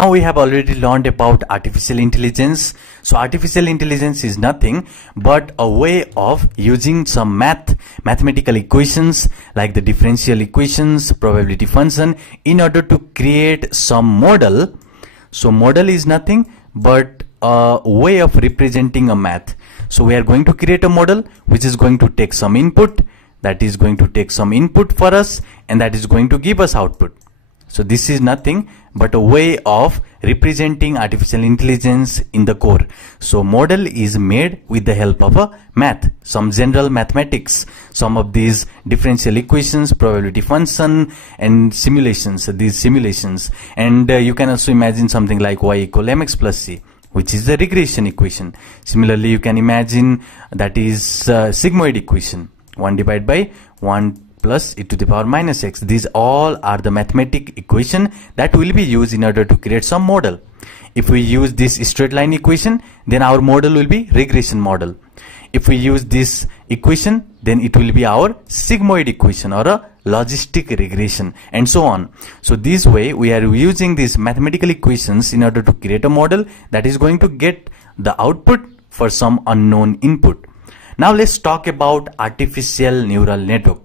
Now we have already learned about artificial intelligence. So artificial intelligence is nothing but a way of using some mathematical equations like the differential equations, probability function, in order to create some model. So model is nothing but a way of representing a math. So we are going to create a model which is going to take some input, that is going to take some input for us, and that is going to give us output. So this is nothing but a way of representing artificial intelligence in the core. So model is made with the help of a math, some general mathematics, some of these differential equations, probability function, and simulations, and you can also imagine something like y equal mx plus c, which is the regression equation. Similarly, you can imagine that is sigmoid equation, 1 divided by 1 plus e to the power minus x. These all are the mathematical equation that will be used in order to create some model. If we use this straight line equation, then our model will be regression model. If we use this equation, then it will be our sigmoid equation or a logistic regression, and so on. So this way we are using these mathematical equations in order to create a model that is going to get the output for some unknown input. Now let's talk about artificial neural network.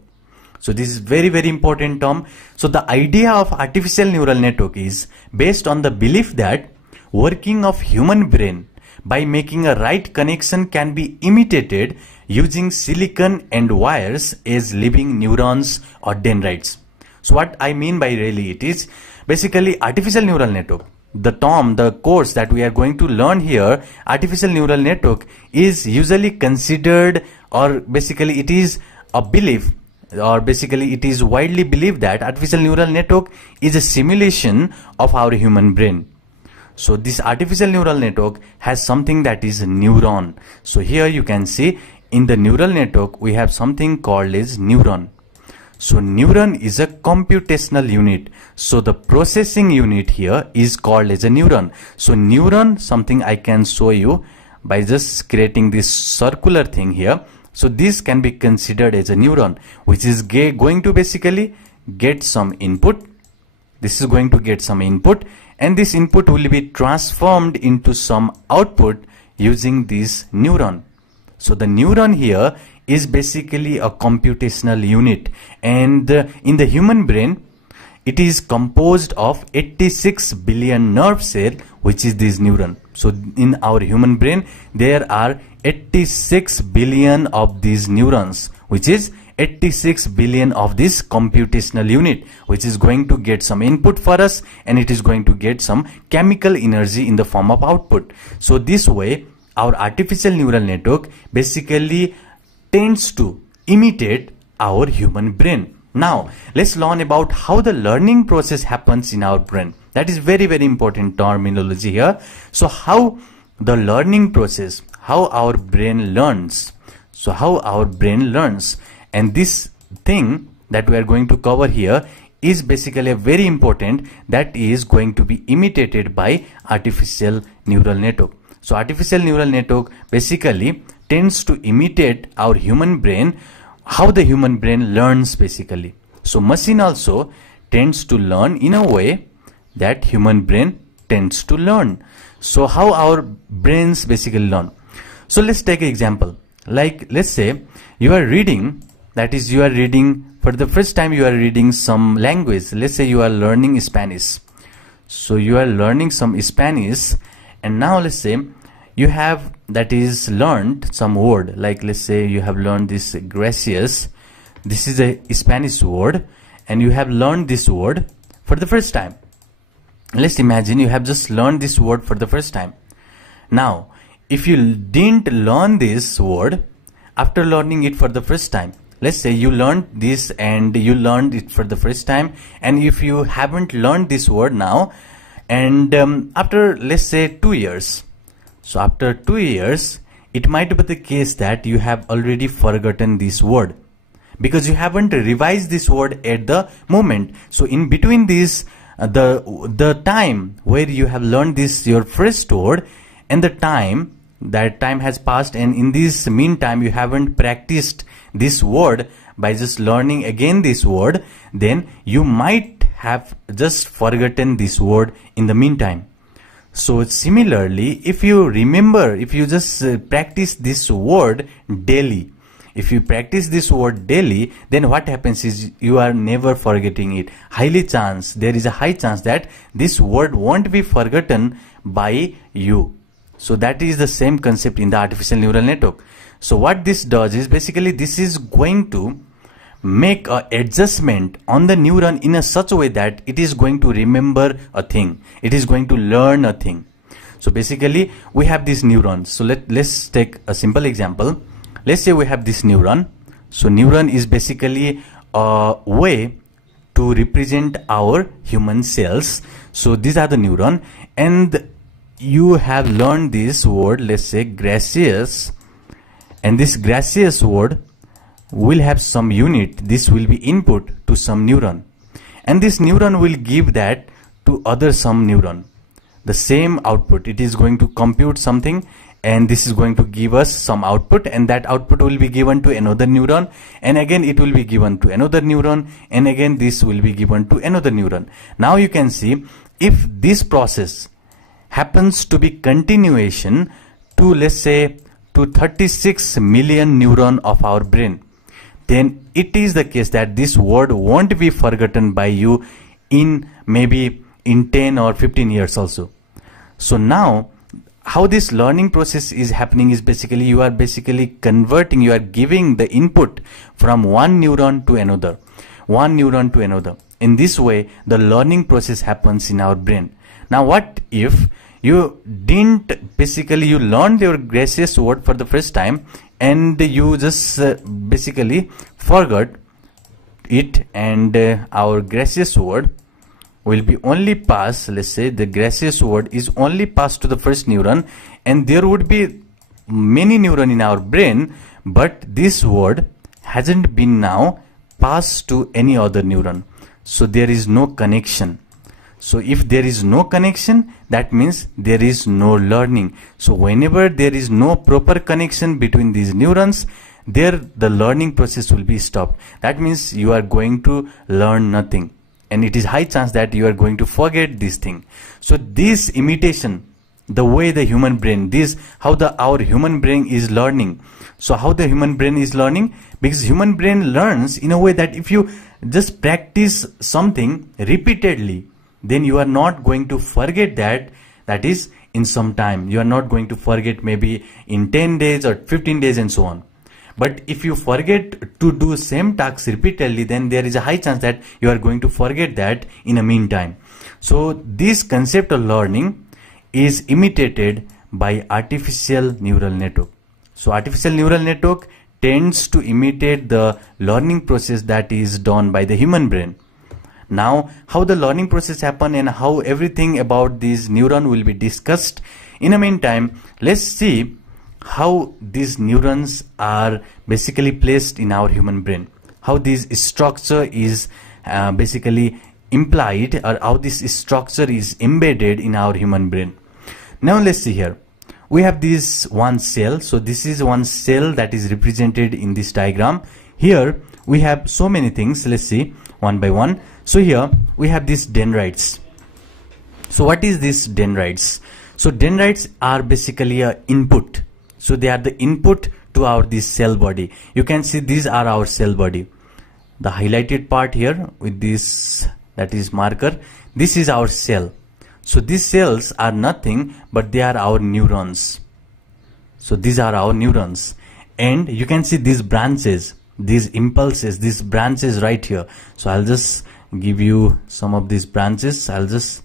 So this is very important term. So the idea of artificial neural network is based on the belief that working of human brain by making a right connection can be imitated using silicon and wires as living neurons or dendrites. So what I mean by really it is basically artificial neural network. The term, the course that we are going to learn here, artificial neural network, is usually considered, or basically it is a belief, or basically it is widely believed that artificial neural network is a simulation of our human brain. So this artificial neural network has something that is neuron. So here you can see in the neural network we have something called as neuron. So neuron is a computational unit. So the processing unit here is called as a neuron. So neuron, something I can show you by just creating this circular thing here. So this can be considered as a neuron, which is going to basically get some input. This is going to get some input, and this input will be transformed into some output using this neuron. So the neuron here is basically a computational unit, and in the human brain it is composed of 86 billion nerve cells, which is this neuron. So in our human brain there are 86 billion of these neurons, which is 86 billion of this computational unit, which is going to get some input for us, and it is going to get some chemical energy in the form of output. So this way our artificial neural network basically tends to imitate our human brain. Now let's learn about how the learning process happens in our brain. That is very important terminology here. So how the learning process, how our brain learns. So how our brain learns, and this thing that we are going to cover here is basically a very important, that is going to be imitated by artificial neural network. So artificial neural network basically tends to imitate our human brain, how the human brain learns basically. So machine also tends to learn in a way that human brain tends to learn. So how our brains basically learn. So let's take an example. Like let's say you are reading, that is you are reading for the first time, you are reading some language. Let's say you are learning Spanish. So you are learning some Spanish, and now let's say you have, that is, learned some word. Like let's say you have learned this gracias. This is a Spanish word, and you have learned this word for the first time. Let's imagine you have just learned this word for the first time. Now if you didn't learn this word after learning it for the first time, let's say you learned this and you learned it for the first time, and if you haven't learned this word now, and after let's say 2 years, so after 2 years it might be the case that you have already forgotten this word because you haven't revised this word at the moment. So in between this the time where you have learned this your first word and the time, that time has passed, and in this meantime you haven't practiced this word by just learning again this word, then you might have just forgotten this word in the meantime. So similarly, if you remember, if you just practice this word daily, if you practice this word daily, then what happens is you are never forgetting it. There is a high chance that this word won't be forgotten by you. So that is the same concept in the artificial neural network. So what this does is basically this is going to make an adjustment on the neuron in a such a way that it is going to remember a thing. It is going to learn a thing. So basically we have these neurons. So let's take a simple example. Let's say we have this neuron. So neuron is basically a way to represent our human cells. So these are the neuron, and you have learned this word, let's say gaseous, and this gaseous word will have some unit. This will be input to some neuron, and this neuron will give that to other some neuron, the same output. It is going to compute something, and this is going to give us some output, and that output will be given to another neuron, and again it will be given to another neuron, and again this will be given to another neuron. Now you can see, if this process happens to be continuation to, let's say, to 36 million neuron of our brain, then it is the case that this word won't be forgotten by you in maybe in 10 or 15 years also. So now how this learning process is happening is basically you are basically converting, you are giving the input from one neuron to another, one neuron to another. In this way the learning process happens in our brain. Now what if you didn't, basically you learned your gaseous word for the first time and you just basically forgot it, and our gaseous word will be only passed, let's say the gaseous word is only passed to the first neuron, and there would be many neuron in our brain, but this word hasn't been now passed to any other neuron. So there is no connection. So if there is no connection, that means there is no learning. So whenever there is no proper connection between these neurons, there the learning process will be stopped. That means you are going to learn nothing, and it is high chance that you are going to forget this thing. So this imitation, the way the human brain, this how our human brain is learning. So how the human brain is learning? Because human brain learns in a way that if you just practice something repeatedly, then you are not going to forget that is in some time. You are not going to forget maybe in 10 days or 15 days and so on. But if you forget to do same tasks repeatedly, then there is a high chance that you are going to forget that in a meantime. So this concept of learning is imitated by artificial neural network. So artificial neural network tends to imitate the learning process that is done by the human brain. Now how the learning process happen and how everything about these neuron will be discussed. In the meantime, let's see how these neurons are basically placed in our human brain, how this structure is basically implied, or how this structure is embedded in our human brain. Now let's see here. We have this one cell. So this is one cell that is represented in this diagram. Here we have so many things. Let's see one by one. So here we have these dendrites. So what is this dendrites? So dendrites are basically a input. So they are the input to this cell body. You can see these are our cell body. The highlighted part here with this, that is marker, this is our cell. So these cells are nothing but they are our neurons. So these are our neurons, and you can see these branches, these impulses, these branches right here. So I'll just give you some of these branches. I'll just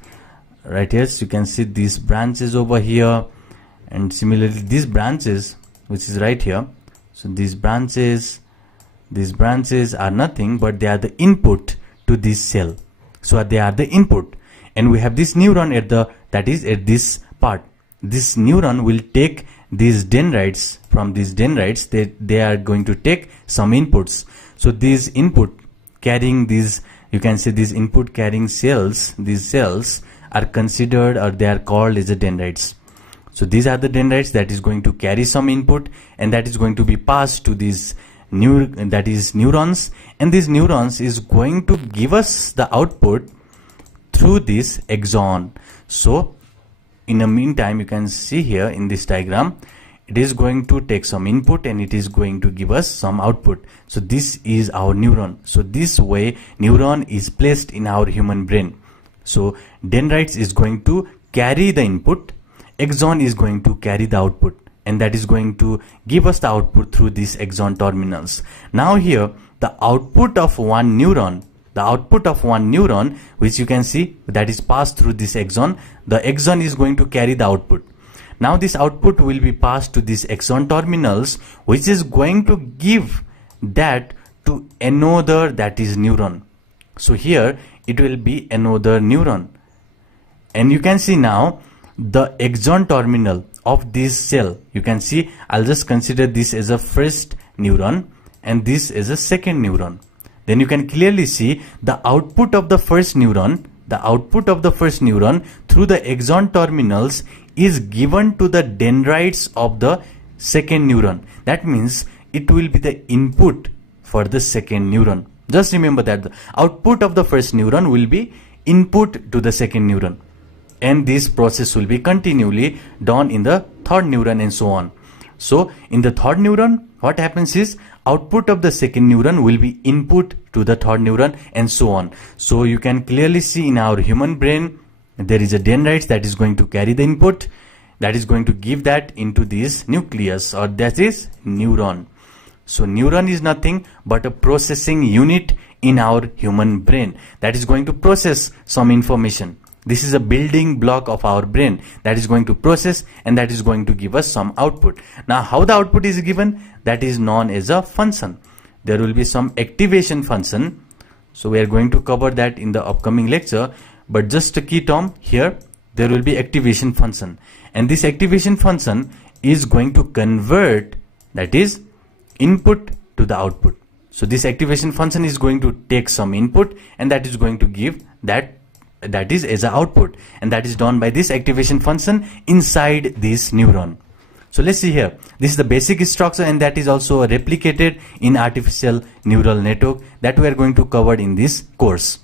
right here, so you can see these branches over here, and similarly these branches which is right here. So these branches are nothing but they are the input to this cell. So they are the input, and we have this neuron at this part. This neuron will take these dendrites. From these dendrites they are going to take some inputs. So these input carrying these, you can see these input carrying cells, these cells are considered, or they are called as the dendrites. So these are the dendrites that is going to carry some input, and that is going to be passed to these neurons, and these neurons is going to give us the output through this axon. So in the meantime, you can see here in this diagram, it is going to take some input and it is going to give us some output. So this is our neuron. So this way neuron is placed in our human brain. So dendrites is going to carry the input, axon is going to carry the output, and that is going to give us the output through these axon terminals. Now here the output of one neuron, which you can see that is passed through this axon, the axon is going to carry the output. Now this output will be passed to these axon terminals, which is going to give that to another, that is neuron. So here it will be another neuron, and you can see now the axon terminal of this cell. You can see, I'll just consider this as a first neuron and this as a second neuron. Then you can clearly see the output of the first neuron, through the axon terminals is given to the dendrites of the second neuron. That means it will be the input for the second neuron. Just remember that the output of the first neuron will be input to the second neuron, and this process will be continually done in the third neuron and so on. So in the third neuron, what happens is output of the second neuron will be input to the third neuron and so on. So you can clearly see in our human brain there is a dendrites that is going to carry the input, that is going to give that into this nucleus, or that is neuron. So neuron is nothing but a processing unit in our human brain that is going to process some information. This is a building block of our brain that is going to process and that is going to give us some output. Now how the output is given, that is known as a function. There will be some activation function. So we are going to cover that in the upcoming lecture, but just a key term here, there will be activation function, and this activation function is going to convert, that is input to the output. So this activation function is going to take some input and that is going to give that is as an output, and that is done by this activation function inside this neuron. So let's see here, this is the basic structure, and that is also replicated in artificial neural network that we are going to cover in this course.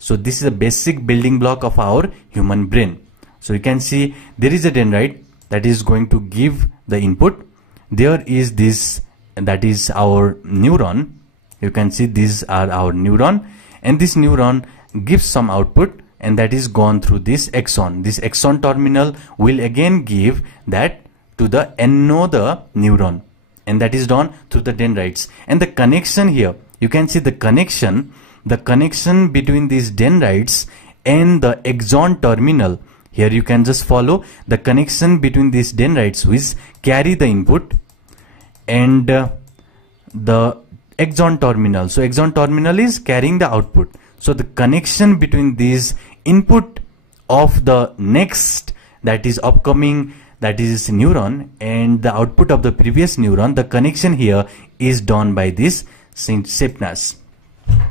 So this is a basic building block of our human brain. So you can see there is a dendrite that is going to give the input. There is this, that is our neuron. You can see these are our neuron, and this neuron gives some output, and that is gone through this axon. This axon terminal will again give that to the another neuron, and that is done through the dendrites. And the connection here, you can see the connection between these dendrites and the axon terminal. Here you can just follow the connection between these dendrites which carry the input and the axon terminal. So axon terminal is carrying the output. So the connection between these input of the next, that is upcoming, that is neuron, and the output of the previous neuron, the connection here is done by this synapse.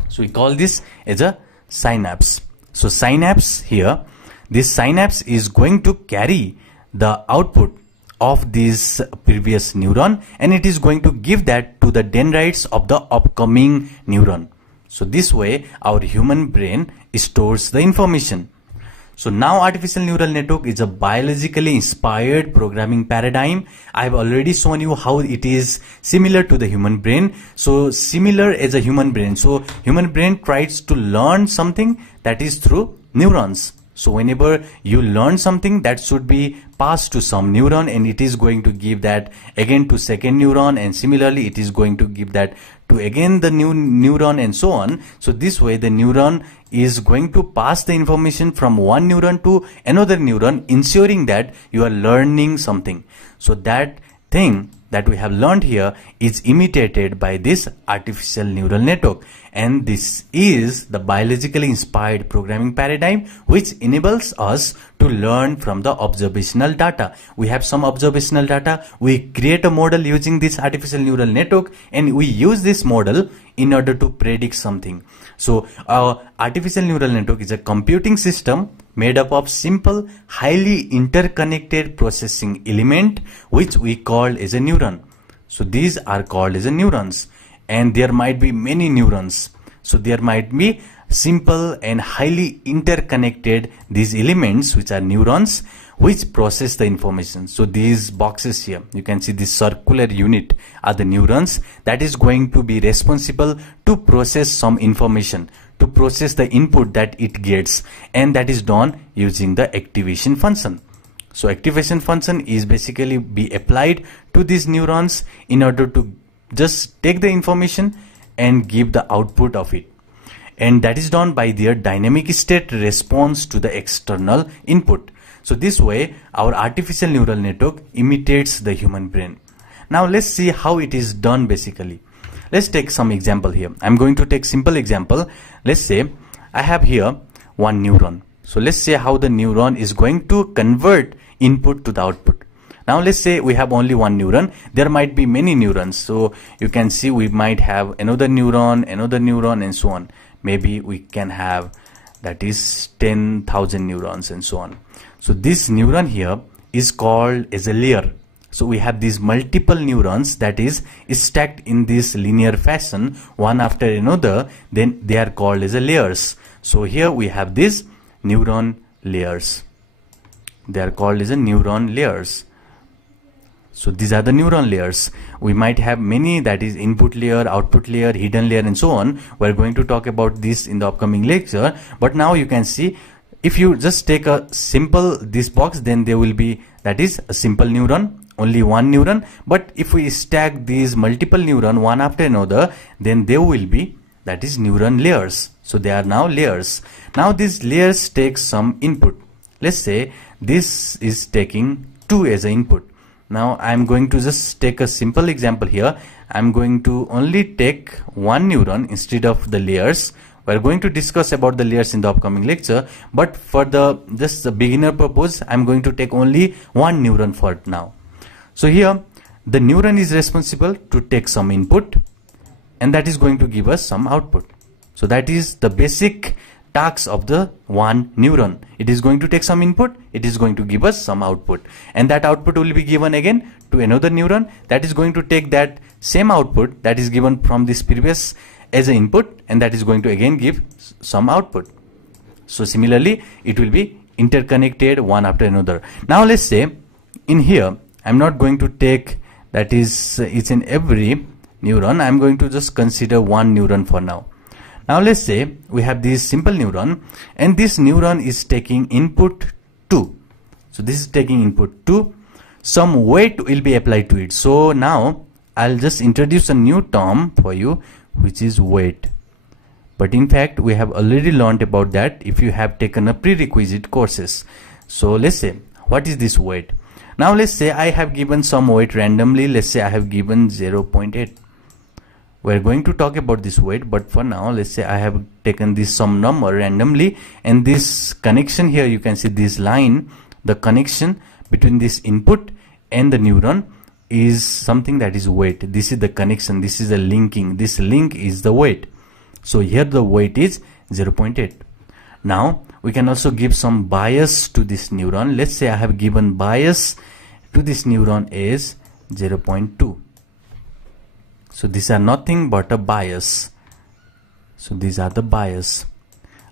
So we call this as a synapse. So synapse here, this synapse is going to carry the output of this previous neuron, and it is going to give that to the dendrites of the upcoming neuron. So this way our human brain stores the information. So now artificial neural network is a biologically inspired programming paradigm. I have already shown you how it is similar to the human brain. So similar as a human brain. So human brain tries to learn something, that is through neurons. So whenever you learn something, that should be passed to some neuron, and it is going to give that again to second neuron, and similarly it is going to give that to again the new neuron and so on. So this way the neuron is going to pass the information from one neuron to another neuron, ensuring that you are learning something. So that thing that we have learned here is imitated by this artificial neural network, and this is the biologically inspired programming paradigm which enables us to learn from the observational data. We have some observational data, we create a model using this artificial neural network, and we use this model in order to predict something. So our artificial neural network is a computing system made up of simple, highly interconnected processing element which we call as a neuron. So these are called as a neurons, and there might be many neurons. So there might be simple and highly interconnected these elements, which are neurons, which process the information. So these boxes here, you can see this circular unit are the neurons that is going to be responsible to process some information, to process the input that it gets, and that is done using the activation function. So activation function is basically be applied to these neurons in order to just take the information and give the output of it. And that is done by their dynamic state response to the external input. So this way our artificial neural network imitates the human brain. Now let's see how it is done basically. Let's take some example here. I'm going to take simple example. Let's say I have here one neuron. So let's say how the neuron is going to convert input to the output. Now let's say we have only one neuron. There might be many neurons. So you can see we might have another neuron, and so on. Maybe we can have that is 10,000 neurons and so on. So this neuron here is called as a layer. So we have these multiple neurons that is stacked in this linear fashion, one after another, then they are called as a layers. So here we have these neuron layers. They are called as a neuron layers. So these are the neuron layers. We might have many, that is input layer, output layer, hidden layer, and so on. We're going to talk about this in the upcoming lecture. But now you can see, if you just take a simple this box, then there will be that is a simple neuron, only one neuron. But if we stack these multiple neuron one after another, then there will be that is neuron layers. So they are now layers. Now these layers take some input. Let's say this is taking 2 as an input. Now I'm going to just take a simple example here. I'm going to only take one neuron instead of the layers. We're going to discuss about the layers in the upcoming lecture, but for the just the beginner purpose, I'm going to take only one neuron for now. So here the neuron is responsible to take some input, and that is going to give us some output. So that is the basic task of the one neuron. It is going to take some input, it is going to give us some output, and that output will be given again to another neuron that is going to take that same output that is given from this previous as an input, and that is going to again give some output. So similarly it will be interconnected one after another. Now let's say in here I'm not going to take that is each and every neuron. I'm going to just consider one neuron for now. Now let's say we have this simple neuron, and this neuron is taking input 2. So this is taking input 2. Some weight will be applied to it. So now I'll just introduce a new term for you, which is weight. But in fact we have already learned about that if you have taken a prerequisite courses. So let's say what is this weight? Now let's say I have given some weight randomly. Let's say I have given 0.8. We're going to talk about this weight, but for now let's say I have taken this some number randomly, and this connection here, you can see this line, the connection between this input and the neuron is something that is weight. This is the connection, this is the linking, this link is the weight. So here the weight is 0.8. Now we can also give some bias to this neuron. Let's say I have given bias to this neuron as 0.2. So these are nothing but a bias. So these are the bias.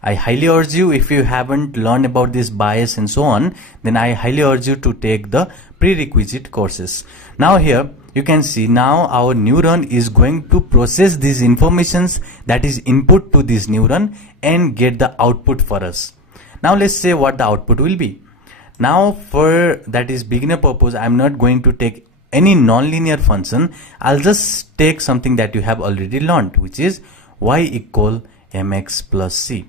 I highly urge you, if you haven't learned about this bias and so on, then I highly urge you to take the prerequisite courses. Now here you can see now our neuron is going to process these informations that is input to this neuron and get the output for us. Now let's say what the output will be. Now for that is beginner purpose, I'm not going to take any nonlinear function. I'll just take something that you have already learned, which is y equal mx plus c.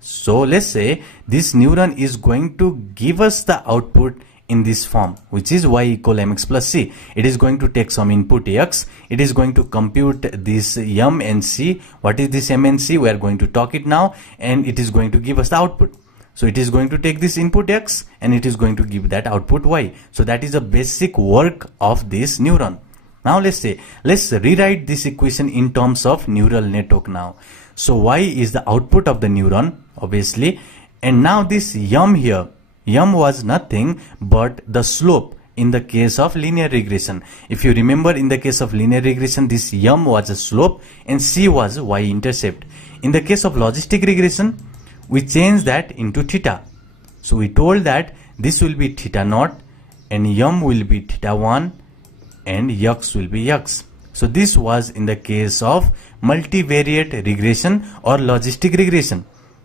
So let's say this neuron is going to give us the output in this form, which is y equal mx plus c. It is going to take some input x. It is going to compute this m and c. What is this m and c? We are going to talk it now, and it is going to give us the output. So it is going to take this input x and it is going to give that output y. So that is the basic work of this neuron. Now let's rewrite this equation in terms of neural network now. So y is the output of the neuron, obviously, and now this m here, m was nothing but the slope in the case of linear regression. If you remember, in the case of linear regression, this m was a slope and c was y-intercept. In the case of logistic regression, we change that into theta. So we told that this will be theta naught and m will be theta 1 and x will be x. So this was in the case of multivariate regression or logistic regression.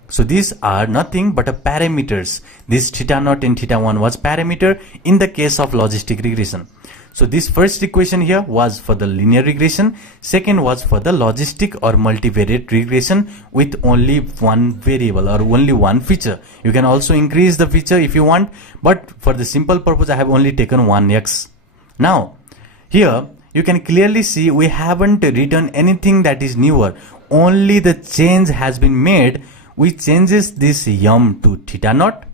So these are nothing but a parameters. This theta naught and theta 1 was parameter in the case of logistic regression. So this first equation here was for the linear regression. Second was for the logistic or multivariate regression with only one variable or only one feature. You can also increase the feature if you want, but for the simple purpose I have only taken 1x. Now here you can clearly see we haven't written anything that is newer. Only the change has been made. We changes this m to theta naught.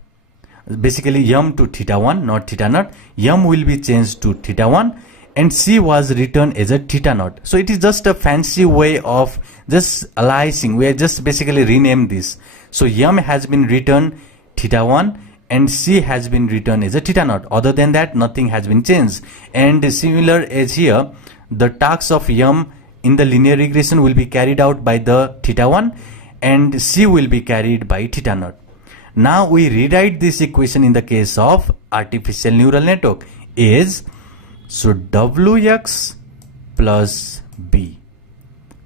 Basically m to theta 1, not theta naught. M will be changed to theta 1 and c was written as a theta naught. So it is just a fancy way of just aliasing. We are just basically rename this. So m has been written theta 1 and c has been written as a theta naught. Other than that, nothing has been changed. And similar as here, the tasks of m in the linear regression will be carried out by the theta 1 and c will be carried by theta naught. Now we rewrite this equation in the case of artificial neural network is, so wx plus b.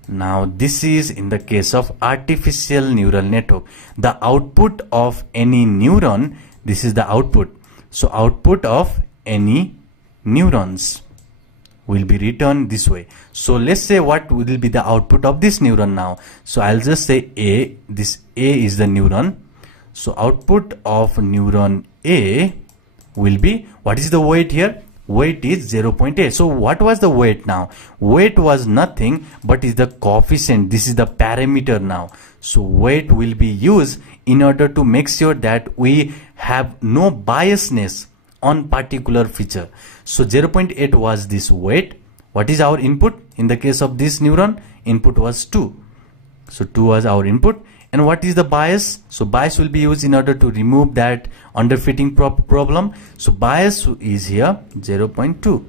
Now this is in the case of artificial neural network. The output of any neuron, this is the output. So output of any neurons will be written this way. So let's say what will be the output of this neuron now. So I'll just say A, this A is the neuron. So output of neuron A will be, what is the weight here? Weight is 0.8. So what was the weight now? Weight was nothing but is the coefficient. This is the parameter now. So weight will be used in order to make sure that we have no biasness on particular feature. So 0.8 was this weight. What is our input? In the case of this neuron, input was 2. So 2 was our input. And what is the bias? So bias will be used in order to remove that underfitting problem. So bias is here 0.2.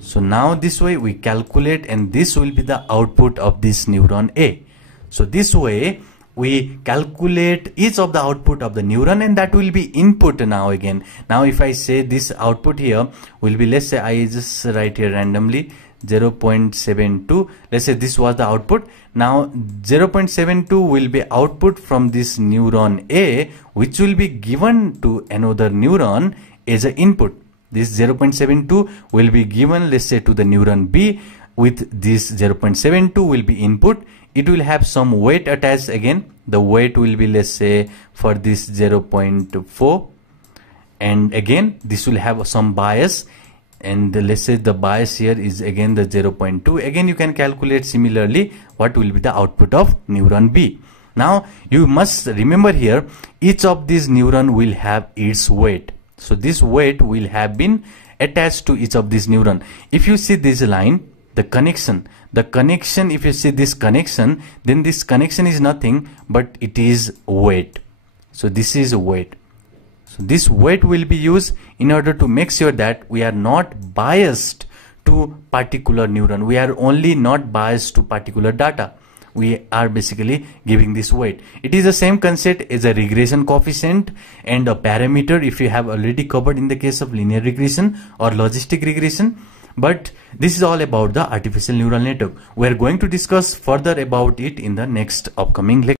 So now this way we calculate and this will be the output of this neuron A. So this way we calculate each of the output of the neuron and that will be input now again. Now if I say this output here will be, let's say I just write here randomly 0.72. Let's say this was the output. Now 0.72 will be output from this neuron A, which will be given to another neuron as an input. This 0.72 will be given, let's say, to the neuron B, with this 0.72 will be input. It will have some weight attached again. The weight will be, let's say, for this 0.4, and again this will have some bias, and let's say the bias here is again the 0.2. Again you can calculate similarly what will be the output of neuron B. Now you must remember here each of these neuron will have its weight. So this weight will have been attached to each of these neuron. If you see this line, the connection, if you see this connection, then this connection is nothing but it is weight. So this is weight. So this weight will be used in order to make sure that we are not biased to particular neuron. We are only not biased to particular data. We are basically giving this weight. It is the same concept as a regression coefficient and a parameter if you have already covered in the case of linear regression or logistic regression. But this is all about the artificial neural network. We are going to discuss further about it in the next upcoming lecture.